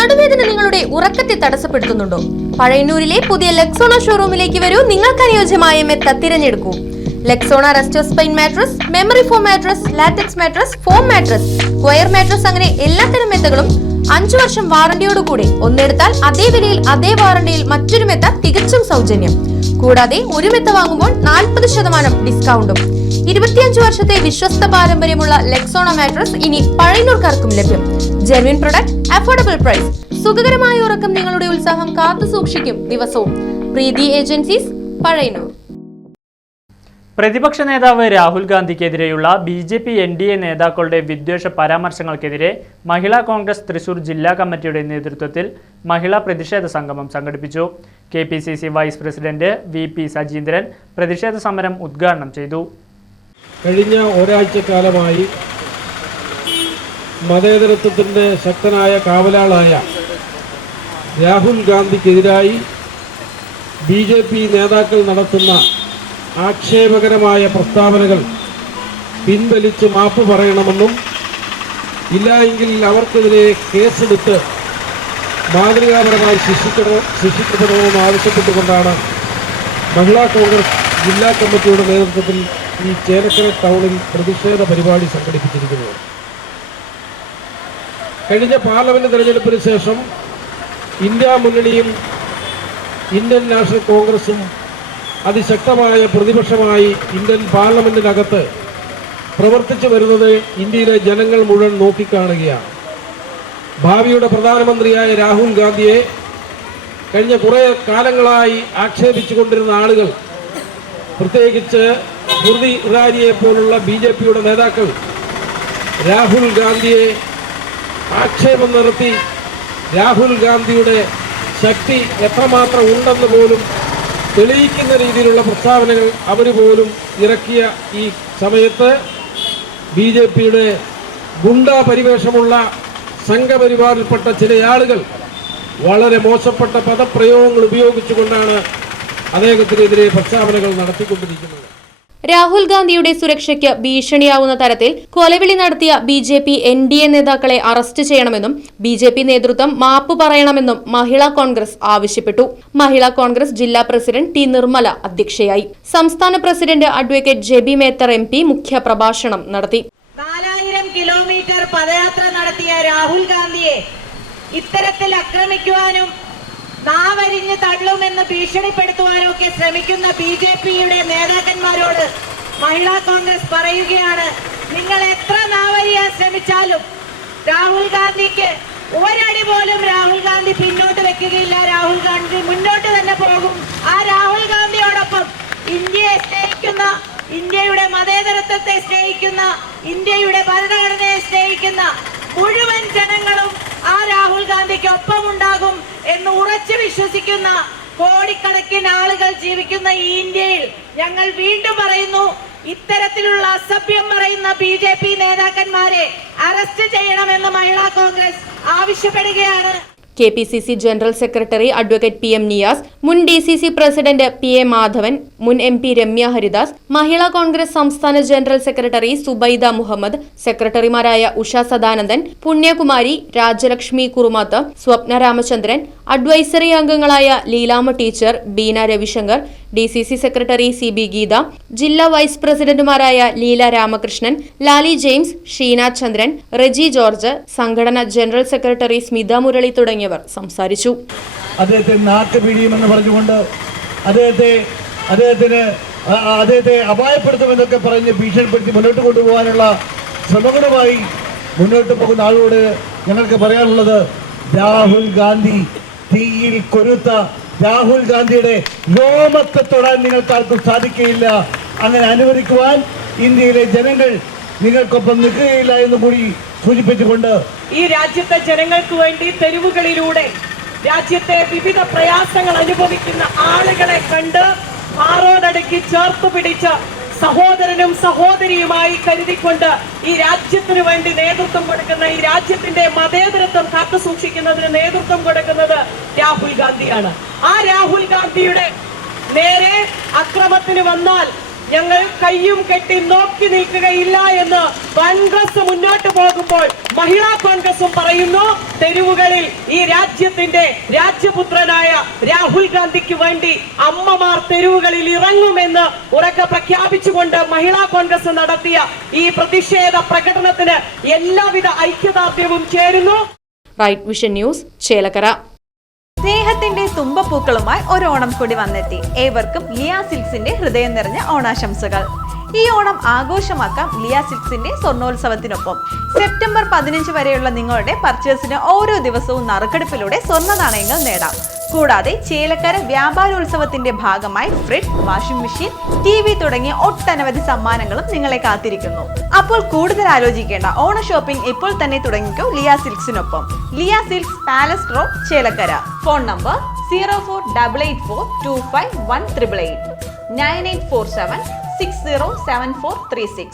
നടുവേദന നിങ്ങളുടെ ഉറക്കത്തെ തടസ്സപ്പെടുത്തുന്നുണ്ടോ? പഴയന്നൂരിലെ പുതിയ ലെക്സോണ ഷോറൂമിലേക്ക് വരൂ. നിങ്ങൾക്ക് അനുയോജ്യമായ മെത്ത തിരഞ്ഞെടുക്കൂ. Lexona resto spine mattress, memory foam mattress, latex mattress, foam mattress, square mattress അങ്ങനെ എല്ലാത്തരം മെത്തകളും 5 വർഷം വാറണ്ടിയോടുകൂടി ഒന്നെടുത്താൽ അതേ വിലയിൽ അതേ വാറണ്ടിയിൽ മറ്റൊരു മെത്ത തികച്ചും സൗജന്യം. കൂടാതെ ഒരു മെത്ത വാങ്ങുമ്പോൾ 40% ഡിസ്കൗണ്ടും. 25 വർഷത്തെ വിശ്വസ്ത പാരമ്പര്യമുള്ള ലെക്സോണ മാട്രസ് ഇനി പഴയന്നൂർക്കാർക്കും ലഭ്യം. Genuine product, affordable price. സുഖകരമായ ഉറക്കം നിങ്ങളുടെ ഉത്സാഹം കാത്തു സൂക്ഷിക്കും ദിവസവും. പ്രീതി ഏജൻസീസ്, പഴയന്നൂർ. പ്രതിപക്ഷ നേതാവ് രാഹുൽ ഗാന്ധിക്കെതിരെയുള്ള BJP NDA നേതാക്കളുടെ വിദ്വേഷ പരാമർശങ്ങൾക്കെതിരെ മഹിളാ കോൺഗ്രസ് തൃശൂർ ജില്ലാ കമ്മിറ്റിയുടെ നേതൃത്വത്തിൽ മഹിളാ പ്രതിഷേധ സംഗമം സംഘടിപ്പിച്ചു. KPCC vice president VP Sajeendran പ്രതിഷേധ സമരം ഉദ്ഘാടനം ചെയ്തു. കഴിഞ്ഞ ഒരാഴ്ചക്കാലമായി മതേതരത്വത്തിൻ്റെ ശക്തനായ കാവലാളായ രാഹുൽ ഗാന്ധിക്കെതിരായി BJP നേതാക്കൾ നടത്തുന്ന ആക്ഷേപകരമായ പ്രസ്താവനകൾ പിൻവലിച്ച് മാപ്പ് പറയണമെന്നും ഇല്ലായെങ്കിൽ അവർക്കെതിരെ കേസെടുത്ത് മാതൃകാപരമായി ശിക്ഷിക്കപ്പെടണമെന്നും ആവശ്യപ്പെട്ടുകൊണ്ടാണ് മഹിളാ കോൺഗ്രസ് ജില്ലാ കമ്മിറ്റിയുടെ നേതൃത്വത്തിൽ ഈ ചേലക്കര ടൗണിൽ പ്രതിഷേധ പരിപാടി സംഘടിപ്പിച്ചിരിക്കുന്നത്. കഴിഞ്ഞ പാർലമെന്റ് തെരഞ്ഞെടുപ്പിന് ശേഷം ഇന്ത്യ മുന്നണിയും ഇന്ത്യൻ നാഷണൽ കോൺഗ്രസും അതിശക്തമായ പ്രതിപക്ഷമായി ഇന്ത്യൻ പാർലമെന്റിനകത്ത് പ്രവർത്തിച്ചു വരുന്നത് ഇന്ത്യയിലെ ജനങ്ങൾ മുഴുവൻ നോക്കിക്കാണുകയാണ്. ഭാവിയുടെ പ്രധാനമന്ത്രിയായ രാഹുൽ ഗാന്ധിയെ കഴിഞ്ഞ കുറേ കാലങ്ങളായി ആക്ഷേപിച്ചു കൊണ്ടിരുന്ന ആളുകൾ, പ്രത്യേകിച്ച് സ്മൃതി ഇറാനിയെ പോലുള്ള BJPയുടെ നേതാക്കൾ രാഹുൽ ഗാന്ധിയെ ആക്ഷേപം നടത്തി രാഹുൽ ഗാന്ധിയുടെ ശക്തി എത്രമാത്രം ഉണ്ടെന്ന് പോലും തെളിയിക്കുന്ന രീതിയിലുള്ള പ്രസ്താവനകൾ അവർ പോലും ഇറക്കിയ ഈ സമയത്ത് BJPയുടെ ഗുണ്ടാ പരിവേഷമുള്ള സംഘപരിവാറിൽപ്പെട്ട ചില ആളുകൾ വളരെ മോശപ്പെട്ട പദപ്രയോഗങ്ങൾ ഉപയോഗിച്ചുകൊണ്ടാണ് അദ്ദേഹത്തിനെതിരെ പ്രസ്താവനകൾ നടത്തിക്കൊണ്ടിരിക്കുന്നത്. രാഹുൽ ഗാന്ധിയുടെ സുരക്ഷയ്ക്ക് ഭീഷണിയാവുന്ന തരത്തിൽ കൊലവിളി നടത്തിയ BJP NDA നേതാക്കളെ അറസ്റ്റ് ചെയ്യണമെന്നും BJP നേതൃത്വം മാപ്പ് പറയണമെന്നും മഹിളാ കോൺഗ്രസ് ആവശ്യപ്പെട്ടു. മഹിളാ കോൺഗ്രസ് ജില്ലാ പ്രസിഡന്റ് T നിർമ്മല അധ്യക്ഷയായി. സംസ്ഥാന president advocate JB Mather MP മുഖ്യ പ്രഭാഷണം നടത്തി. 4000 കിലോമീറ്റർ പദയാത്ര നടത്തിയ രാഹുൽ ഗാന്ധിയെ ഇത്തരത്തിൽ ആക്രമിക്കുവാനും നാവരിഞ്ഞ് തള്ളുമെന്ന് ഭീഷണിപ്പെടുത്തുവാനും ഒക്കെ ശ്രമിക്കുന്ന BJPയുടെ നേതാക്കന്മാരോട് മഹിളാ കോൺഗ്രസ് പറയുകയാണ്, നിങ്ങൾ എത്ര നാവരിയാൻ ശ്രമിച്ചാലും രാഹുൽ ഗാന്ധിക്ക് ഒരടി പോലും രാഹുൽ ഗാന്ധി പിന്നോട്ട് വെക്കുകയില്ല. രാഹുൽ ഗാന്ധി മുന്നോട്ട് തന്നെ പോകും. ആ രാഹുൽ ഗാന്ധിയോടൊപ്പം ഇന്ത്യയെ സ്നേഹിക്കുന്ന, ഇന്ത്യയുടെ മതേതരത്വത്തെ സ്നേഹിക്കുന്ന, ഇന്ത്യയുടെ ഭരണഘടനയെ സ്നേഹിക്കുന്ന മുഴുവൻ ജനങ്ങളും ആ രാഹുൽ ഗാന്ധിക്ക് ഒപ്പമുണ്ടാകും എന്ന് ഉറച്ചു വിശ്വസിക്കുന്ന കോടിക്കണക്കിന് ആളുകൾ ജീവിക്കുന്ന ഈ ഇന്ത്യയിൽ ഞങ്ങൾ വീണ്ടും പറയുന്നു, ഇത്തരത്തിലുള്ള അസഭ്യം പറയുന്ന BJP നേതാക്കന്മാരെ അറസ്റ്റ് ചെയ്യണമെന്ന് മഹിളാ കോൺഗ്രസ് ആവശ്യപ്പെടുകയാണ്. KPCC general secretary advocate PM Niyas, മുൻ DCC പ്രസിഡന്റ് PA മാധവൻ, മുൻ MP രമ്യ ഹരിദാസ്, മഹിളാ കോൺഗ്രസ് സംസ്ഥാന ജനറൽ സെക്രട്ടറി സുബൈദ മുഹമ്മദ്, സെക്രട്ടറിമാരായ ഉഷ സദാനന്ദൻ, പുണ്യകുമാരി, രാജലക്ഷ്മി കുറുമാത്ത്, സ്വപ്ന രാമചന്ദ്രൻ, അഡ്വൈസറി അംഗങ്ങളായ Leelama teacher, Beena Ravishankar, DCC secretary CB Geetha, ജില്ലാ വൈസ് പ്രസിഡന്റുമാരായ ലീല രാമകൃഷ്ണൻ, ലാലി ജെയിംസ്, ഷീന ചന്ദ്രൻ, റെജി ജോർജ്, സംഘടന ജനറൽ സെക്രട്ടറി സ്മിത മുരളി തുടങ്ങിയവർ സംസാരിച്ചു. അദ്ദേഹത്തെ നാട്ടുപിടിയുമെന്ന് പറഞ്ഞുകൊണ്ട് അദ്ദേഹത്തെ അപായപ്പെടുത്തുമെന്നൊക്കെ പറഞ്ഞ് ഭീഷണിപ്പെടുത്തി മുന്നോട്ട് കൊണ്ടുപോകാനുള്ള ശ്രമങ്ങളുമായി മുന്നോട്ട് പോകുന്ന ആളോട് ഞങ്ങൾക്ക് പറയാനുള്ളത്, രാഹുൽ ഗാന്ധി തീയിൽ കൊരുത്ത രാഹുൽ ഗാന്ധിയുടെ രോമത്തെ തൊടാൻ നിങ്ങൾക്കാർക്കും സാധിക്കുകയില്ല. അങ്ങനെ അനുവദിക്കുവാൻ ഇന്ത്യയിലെ ജനങ്ങൾ നിങ്ങൾക്കൊപ്പം നിൽക്കുകയില്ല എന്ന് കൂടി സൂചിപ്പിച്ചുകൊണ്ട് ഈ രാജ്യത്തെ ജനങ്ങൾക്ക് വേണ്ടി തെരുവുകളിലൂടെ രാജ്യത്തെ വിവിധ പ്രയാസങ്ങൾ അനുഭവിക്കുന്ന ആളുകളെ കണ്ട് മാറോടടുക്കി ചേർത്ത് പിടിച്ച് സഹോദരനും സഹോദരിയുമായി കരുതിക്കൊണ്ട് ഈ രാജ്യത്തിന് വേണ്ടി നേതൃത്വം കൊടുക്കുന്ന, ഈ രാജ്യത്തിന്റെ മതേതരത്വം കാത്തു സൂക്ഷിക്കുന്നതിന് നേതൃത്വം കൊടുക്കുന്നത് രാഹുൽ ഗാന്ധിയാണ്. ആ രാഹുൽ ഗാന്ധിയുടെ നേരെ അക്രമത്തിന് വന്നാൽ ഞങ്ങൾ കയ്യും കെട്ടി നോക്കി നിൽക്കുകയില്ല എന്ന് കോൺഗ്രസ് മുന്നോട്ട് പോകുമ്പോൾ മഹിളാ കോൺഗ്രസും പറയുന്നു, തെരുവുകളിൽ ഈ രാജ്യത്തിന്റെ രാജ്യപുത്രനായ രാഹുൽ ഗാന്ധിക്ക് വേണ്ടി അമ്മമാർ തെരുവുകളിൽ ഇറങ്ങുമെന്ന് ഉറക്കെ പ്രഖ്യാപിച്ചുകൊണ്ട് മഹിളാ കോൺഗ്രസ് നടത്തിയ ഈ പ്രതിഷേധ പ്രകടനത്തിന് എല്ലാവിധ ഐക്യദാർഢ്യവും ചേരുന്നു. Right vision news, Chelakkara. സ്നേഹത്തിന്റെ തുമ്പപ്പൂക്കളുമായി ഒരു ഓണം കൂടി വന്നെത്തി. ഏവർക്കും ലിയ സിൽക്സിന്റെ ഹൃദയം നിറഞ്ഞ ഓണാശംസകൾ. ഈ ഓണം ആഘോഷമാക്കാം ലിയ സിൽക്സിന്റെ സ്വർണ്ണോത്സവത്തിനൊപ്പം. സെപ്റ്റംബർ 15 വരെയുള്ള നിങ്ങളുടെ പർച്ചേസിന് ഓരോ ദിവസവും നറുക്കെടുപ്പിലൂടെ സ്വർണ്ണ നാണയങ്ങൾ നേടാം. കൂടാതെ ചേലക്കര വ്യാപാരോത്സവത്തിന്റെ ഭാഗമായി ഫ്രിഡ്ജ്, വാഷിംഗ് മെഷീൻ, TV തുടങ്ങിയ ഒട്ടനവധി സമ്മാനങ്ങളും നിങ്ങളെ കാത്തിരിക്കുന്നു. അപ്പോൾ കൂടുതൽ ആലോചിക്കേണ്ട, ഓണ ഷോപ്പിംഗ് ഇപ്പോൾ തന്നെ തുടങ്ങിക്കോ ലിയ സിൽക്സിനൊപ്പം. Liya silks, palace road, Chelakkara. Phone number 0488425188 9847607436.